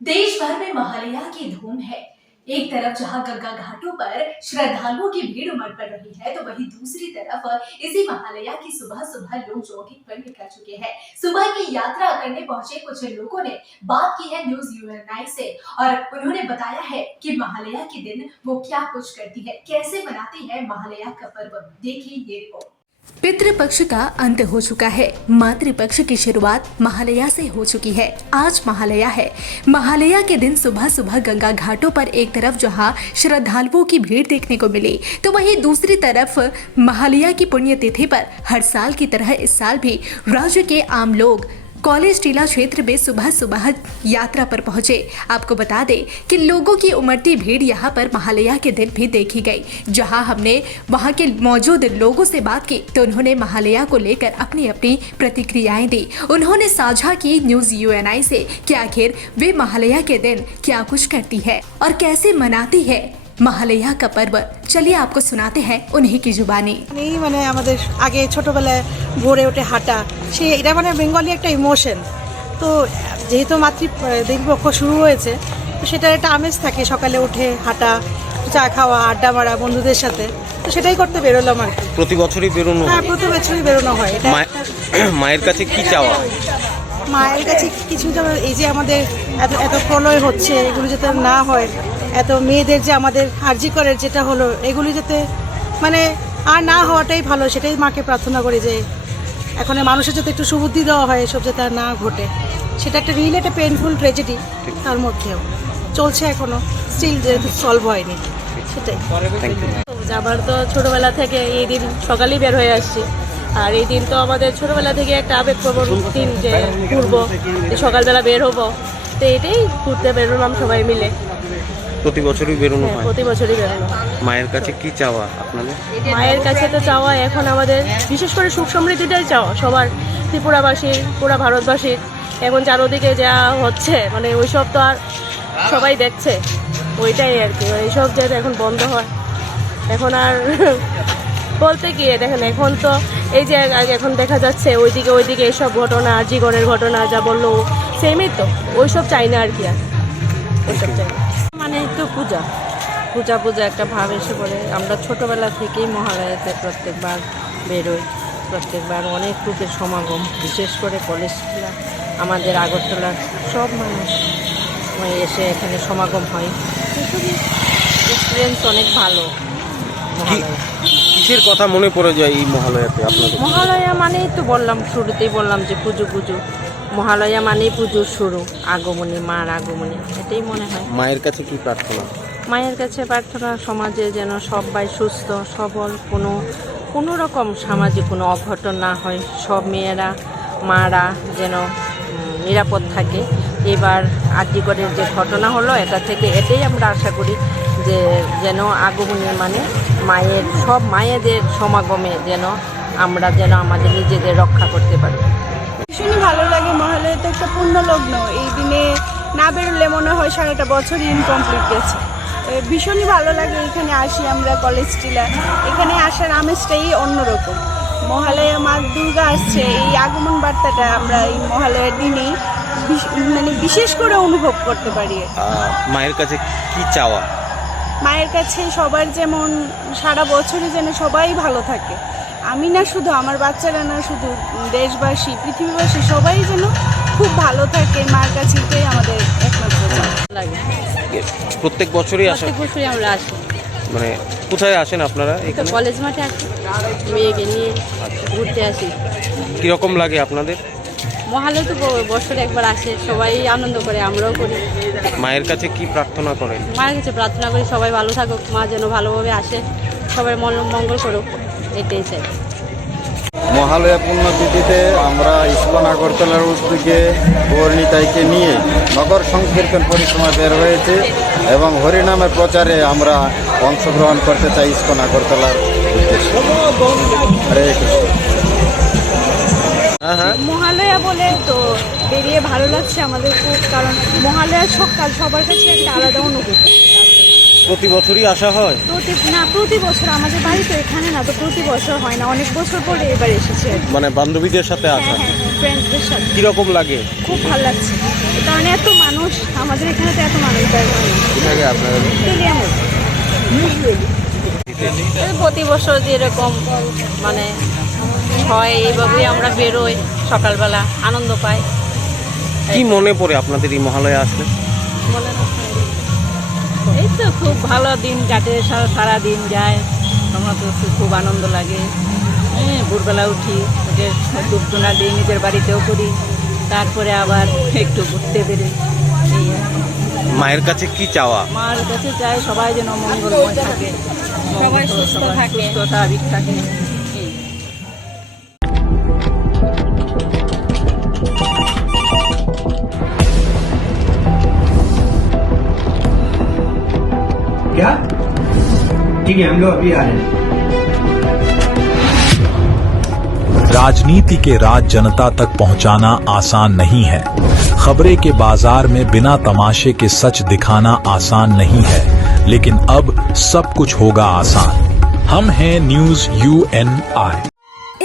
देश भर में महालया की धूम है। एक तरफ जहां गंगा घाटों पर श्रद्धालुओं की भीड़ उमड़ पड़ रही है, तो वहीं दूसरी तरफ इसी महालया की सुबह सुबह लोग जॉगिंग पर निकल चुके हैं। सुबह की यात्रा करने पहुंचे कुछ लोगों ने बात की है न्यूज यूएनआई से, और उन्होंने बताया है कि महालया के दिन वो क्या कुछ करती है, कैसे मनाती है महालया का पर्व। देखिए ये रिपोर्ट। पितृपक्ष का अंत हो चुका है, मातृपक्ष की शुरुआत महालया से हो चुकी है। आज महालया है। महालया के दिन सुबह सुबह गंगा घाटों पर एक तरफ जहां श्रद्धालुओं की भीड़ देखने को मिली, तो वहीं दूसरी तरफ महालया की पुण्यतिथि पर हर साल की तरह इस साल भी राज्य के आम लोग कॉलेज टीला क्षेत्र में सुबह सुबह यात्रा पर पहुंचे। आपको बता दें कि लोगों की उमड़ती भीड़ यहां पर महालया के दिन भी देखी गई। जहां हमने वहां के मौजूद लोगों से बात की, तो उन्होंने महालया को लेकर अपनी अपनी प्रतिक्रियाएं दी। उन्होंने साझा की न्यूज यूएनआई से कि आखिर वे महालया के दिन क्या कुछ करती है और कैसे मनाती है महालया का पर्व। चलिए आपको सुनाते हैं उन्हीं की जुबानी। মানে আমাদের আগে ছোটবেলায় ভোরে উঠে হাঁটা, সে এটা মানে বেঙ্গলি একটা ইমোশন। তো যেহেতু দেবীপক্ষ শুরু হয়েছে, তো সেটার একটা আমেজ থাকে, সকালে উঠে হাঁটা, চা খাওয়া, আড্ডা মারা বন্ধুদের সাথে। তো সেটাই করতে বেরোলাম আর কি। প্রতি বছরই বেরোনো হয়? হ্যাঁ, প্রতি বছরই বেরোনো হয়। এটা মায়ের কাছে কি চাওয়া? মায়ের কাছে কিছু যেমন এই যে আমাদের এত এত প্রলয় হচ্ছে, এগুলো যাতে না হয়, এত মেয়েদের যে আমাদের আরজিকরের যেটা হলো, এগুলি যাতে মানে আর না হওয়াটাই ভালো, সেটাই মাকে প্রার্থনা করি যে এখন মানুষের যাতে একটু সুবুদ্ধি দেওয়া হয়, এসব যাতে আর না ঘটে। সেটা একটা রিয়েলি একটা পেইনফুল ট্র্যাজেডি, তার মধ্যেও চলছে এখনো, স্টিল যেহেতু সলভ হয়নি, সেটাই। যাবার তো ছোটবেলা থেকে এই দিন সকালেই বের হয়ে আসছি, আর এই দিন তো আমাদের ছোটবেলা থেকে একটা আবেগপ্রবণ দিন যে ঘুরবো, সকালবেলা বের হবো, তো এটাই ঘুরতে বেরোলাম সবাই মিলে। প্রতি বছরই বেরোনো হয়? প্রতি বছরই বেরোনো। মায়ের কাছে কি চাওয়া আপনাদের? মায়ের কাছে তো চাওয়া এখন আমাদের বিশেষ করে সুখ সমৃদ্ধিটাই চাওয়া সবার, ত্রিপুরাবাসীর, পুরা ভারতবাসীর। এখন চারোদিকে যা হচ্ছে মানে ওইসব তো আর সবাই দেখছে, ওইটাই আর কি। এইসব যাতে এখন বন্ধ হয়, এখন আর বলতে গিয়ে দেখেন এখন তো এই যে এখন দেখা যাচ্ছে ওইদিকে এইসব ঘটনা, জীবনের ঘটনা যা বললো সেমই তো, ওইসব চাই না আর কি। আর ওইসব চাই না মানে তো পূজা একটা ভাব এসে পড়ে। আমরা ছোটোবেলা থেকেই মহালয়াতে প্রত্যেকবার বেরোই, প্রত্যেকবার অনেক লোকের সমাগম, বিশেষ করে কলেজ টিলা, আমাদের আগরতলার সব মানুষ এসে এখানে সমাগম হয়। খুবই এক্সপিরিয়েন্স অনেক ভালো। কিসের কথা মনে পড়ে যায় এই মহালয়াতে আপনাদের? মহালয়া মানেই তো বললাম, শুরুতেই বললাম যে পুজো। মহালয়া মানেই পুজোর শুরু, আগমনী, মার আগমনী, এটাই মনে হয়। মায়ের কাছে কি প্রার্থনা? মায়ের কাছে প্রার্থনা সমাজে যেন সবাই সুস্থ সবল, কোনো রকম সামাজিক কোনো অঘটন না হয়, সব মেয়েরা মারা যেন নিরাপদ থাকে। এবার আরজিকরের যে ঘটনা হলো, এটা থেকে এটাই আমরা আশা করি যে যেন আগমনী মানে সব মায়েদের সমাগমে যেন আমরা যেন আমাদের নিজেদের রক্ষা করতে পারি। ভীষণই ভালো লাগে। মহালয়াতে একটা পূর্ণ লগ্ন, এই দিনে না বেরোলে মনে হয় সারাটা বছরই ইনকমপ্লিট গেছে। ভীষণই ভালো লাগে। এখানে আসি আমরা কলেজ টিলা, এখানে আসার আমেজটাই অন্যরকম। মহালয়া মা দুর্গা আসছে, এই আগমন বার্তাটা আমরা এই মহালয়ার দিনেই মানে বিশেষ করে অনুভব করতে পারি। মায়ের কাছে কি চাওয়া? মায়ের কাছে সবার যেমন সারা বছরই যেন সবাই ভালো থাকে, আমি না শুধু, আমার বাচ্চারা না শুধু, দেশবাসী, পৃথিবীবাসী সবাই যেন খুব ভালো থাকে। মার কাছে এটাই আমাদের একমাত্র লাগে। প্রত্যেক বছরই আসেন? প্রত্যেক বছরই আমরা আসি। মানে কোথায় আসেন আপনারা? এখানে কলেজ মাঠে আসি, মেয়েকে নিয়ে ঘুরতে আসি। কিরকম লাগে আপনাদের? মহালয়া তো বছরে একবার আসে, সবাই আনন্দ করে, আমরাও করি। মায়ের কাছে কি প্রার্থনা করেন? মায়ের কাছে প্রার্থনা করি সবাই ভালো থাকুক, মা যেন ভালোভাবে আসে, সবাই মঙ্গল করুক, এটাই চাই। মহালয়া পুণ্যতিথিতে আমরা ইস্কন আগরতলার উদ্যোগে গৌরনীতাইকে নিয়ে নগর সংকীর্তন পরিক্রমা বের হয়েছে এবং হরিনামের প্রচারে আমরা অংশগ্রহণ করতে চাই ইস্কন আগরতলার উদ্দেশ্যে। হরে কৃষ্ণ। মহালয়া বলে তো বেরিয়ে ভালো লাগছে আমাদের খুব, কারণ মহালয়ার সকাল সবার কাছে একটা আলাদা অনুভূতি। প্রতি বছরই আসা হয়? প্রতি বছর আমাদের বাড়ি তো এখানে না, তো প্রতি বছর হয় না, অনেক বছর পরে এবার এসেছে। মানে বান্ধবীদের সাথে আসা? ফ্রেন্ডসদের সাথে। কিরকম লাগে? খুব ভালো লাগছে, কারণ এত মানুষ মানুষ, আমাদের এখানে তো এত মানুষ কোথায় আপনাদের প্রতি বছর যেরকম মানে হয় এইভাবেই আমরা বেরোই, সকালবেলা আনন্দ পাই। কি মনে পড়ে আপনাদের এই মহালয়া আসলে? এই তো খুব ভালো দিন কাটে, সারা দিন যায়, আমার তো খুব আনন্দ লাগে। ভোরবেলা উঠি, উঠে ধূপধুনা দিই, নিজের বাড়িতেও করি, তারপরে আবার একটু ঘুরতে বেরোই। এই আর কি। মায়ের কাছে কি চাওয়া? মার কাছে চাই সবাই যেন মঙ্গলময় থাকে, সবাই সুস্থ থাকে, স্বাভাবিক থাকে। এই। क्या? ठीक है, हम लोग अभी आ रहे हैं। राजनीति के राज जनता तक पहुंचाना आसान नहीं है। खबरें के बाजार में बिना तमाशे के सच दिखाना आसान नहीं है, लेकिन अब सब कुछ होगा आसान। हम हैं न्यूज़ UNI।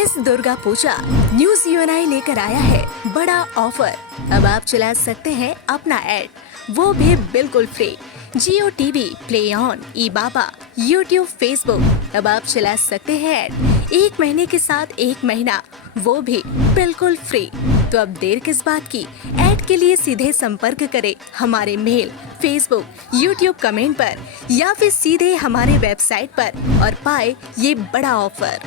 इस दुर्गा पूजा न्यूज UNI लेकर आया है बड़ा ऑफर। अब आप चला सकते हैं अपना ऐड, वो भी बिल्कुल free. Jio TV, play on, E Baba, YouTube, Facebook, अब आप चला सकते हैं ऐड 1 महीने के साथ 1 महीना, वो भी बिल्कुल फ्री। तो अब देर किस बात की, ऐड के लिए सीधे संपर्क करें हमारे मेल, फेसबुक, यूट्यूब कमेंट पर या फिर सीधे हमारे वेबसाइट पर और पाए ये बड़ा ऑफर।